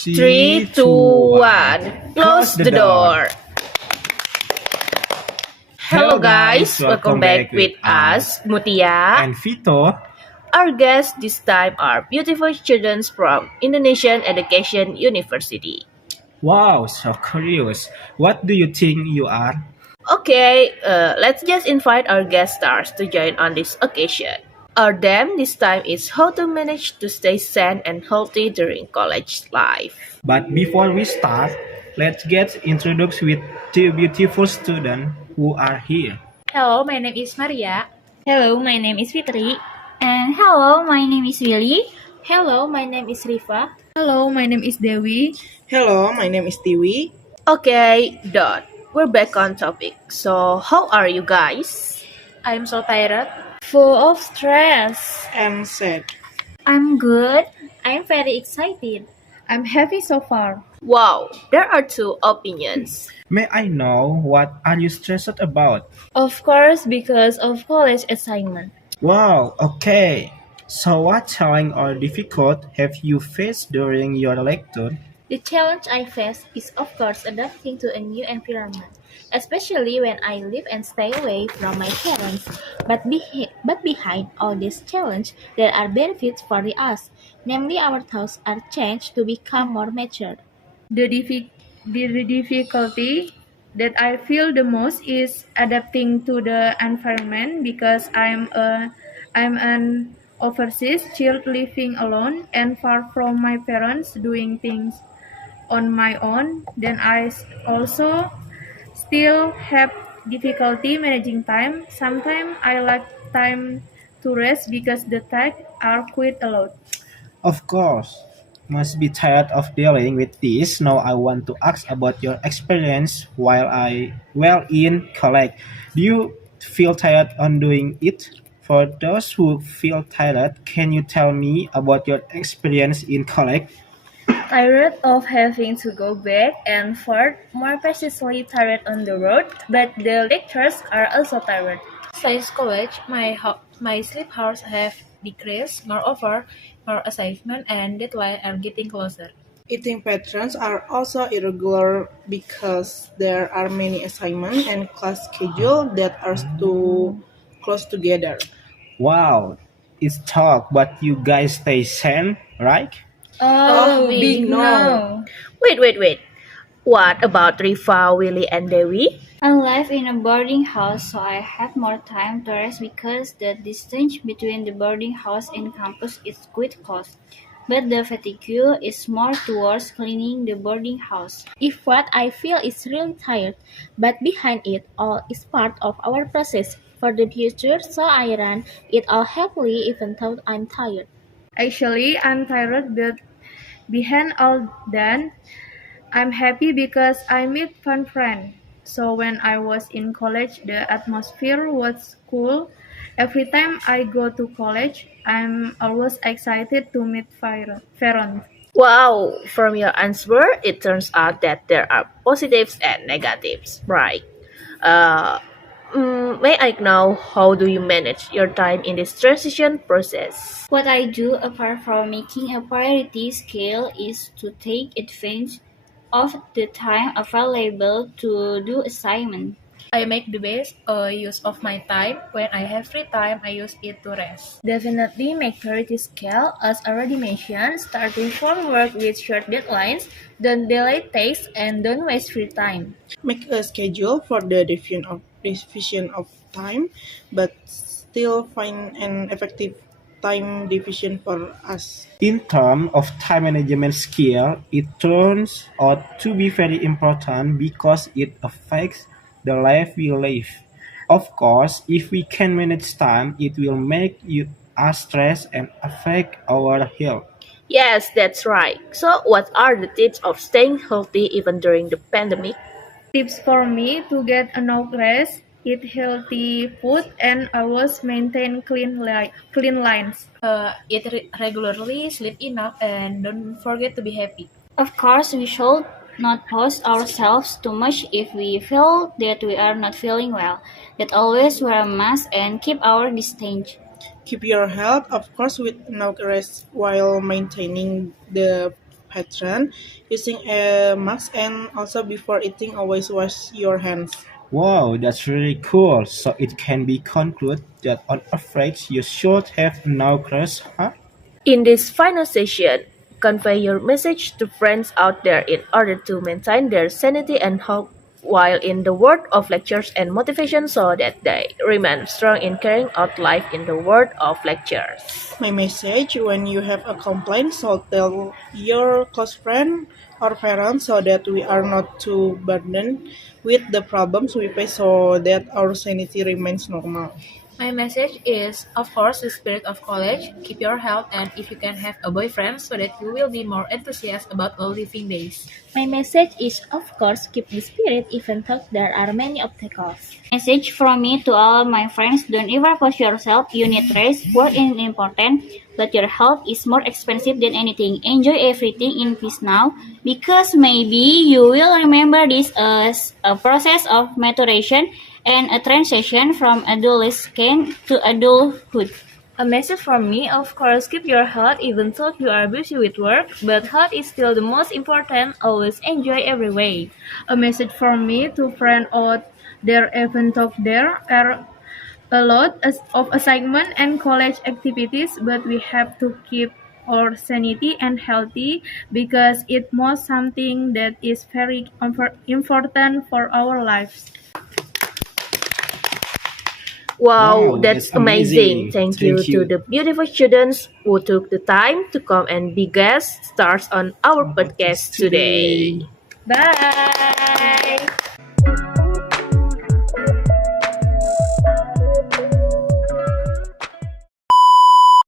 Three, two, one. Close the door. Hello guys, welcome back with us, Mutia. And Vito. Our guests this time are beautiful students from Indonesian Education University. Wow, so curious. What do you think you are? Okay, let's just invite our guest stars to join on this occasion. Our theme this time is how to manage to stay sane and healthy during college life. But before we start, let's get introduced with two beautiful students who are here. Hello, my name is Maria. Hello, my name is Fitri. And hello, my name is Willy. Hello, my name is Riva. Hello, my name is Dewi. Hello, my name is Tiwi. Okay, done. We're back on topic. So, how are you guys? I'm so tired. Full of stress. And sad. I'm good. I'm very excited. I'm happy so far. Wow, there are two opinions. May I know what are you stressed about? Of course, because of college assignment. Wow, okay. So what challenge or difficult have you faced during your lecture? The challenge I face is, of course, adapting to a new environment, especially when I live and stay away from my parents. But behind all this challenge, there are benefits for us. Namely, our thoughts are changed to become more mature. The difficulty that I feel the most is adapting to the environment because I'm an overseas child living alone and far from my parents doing things on my own. Then I also still have difficulty managing time. Sometimes I lack time to rest because the tasks are quite a lot. Of course, must be tired of dealing with this. Now I want to ask about your experience while in college. Do you feel tired on doing it? For those who feel tired, can you tell me about your experience in college? Tired of having to go back and forth, more precisely tired on the road, but the lecturers are also tired. Since college, my sleep hours have decreased. Moreover, our assignment and deadline are getting closer. Eating patterns are also irregular because there are many assignments and class schedules that are too close together. Wow, it's tough, but you guys stay sane, right? Oh, big no. Wait. What about Riva, Willy, and Dewi? I live in a boarding house, so I have more time to rest because the distance between the boarding house and campus is quite close. But the fatigue is more towards cleaning the boarding house. If what I feel is really tired, but behind it all is part of our process for the future, so I run it all happily even though I'm tired. Actually, I'm tired, but behind all that, I'm happy because I meet fun friends. So when I was in college, the atmosphere was cool. Every time I go to college, I'm always excited to meet friends. Wow, from your answer, it turns out that there are positives and negatives, right? Uh, may I know how do you manage your time in this transition process? What I do apart from making a priority scale is to take advantage of the time available to do assignment. I make the best use of my time. When I have free time, I use it to rest. Definitely make priority scale, as already mentioned, starting from work with short deadlines, don't delay tasks, and don't waste free time. Make a schedule for the division of time, but still find an effective time division for us. In terms of time management skill, it turns out to be very important because it affects the life we live. Of course, if we can manage time, it will make us stress and affect our health. Yes, that's right. So, what are the tips of staying healthy even during the pandemic? Tips for me to get enough rest, eat healthy food, and always maintain clean lines. Eat regularly, sleep enough, and don't forget to be happy. Of course, we should not push ourselves too much if we feel that we are not feeling well. That always wear a mask and keep our distance. Keep your health, of course, with enough rest while maintaining the pattern, using a mask, and also before eating, always wash your hands. Wow, that's really cool. So it can be concluded that on average you should have no crush, huh? In this final session, convey your message to friends out there in order to maintain their sanity and hope while in the world of lectures and motivation so that they remain strong in carrying out life in the world of lectures. My message: when you have a complaint, so tell your close friend or parents so that we are not too burdened with the problems we face so that our sanity remains normal. My message is, of course, the spirit of college. Keep your health, and if you can have a boyfriend, so that you will be more enthusiastic about all living days. My message is, of course, keep the spirit even though there are many obstacles. Message from me to all my friends: don't ever push yourself. You need rest. Work is important, but your health is more expensive than anything. Enjoy everything in peace now, because maybe you will remember this as a process of maturation and a transition from adolescence to adulthood. A message from me, of course, keep your health even though you are busy with work, but health is still the most important. Always enjoy every way. A message from me to friends out there even though there are a lot of assignment and college activities, but we have to keep our sanity and healthy because it most something that is very important for our lives. Wow, Wow, that's that's amazing. amazing. Thank you Thank to you. the beautiful students who took the time to come and be guest stars on our podcast today. Bye!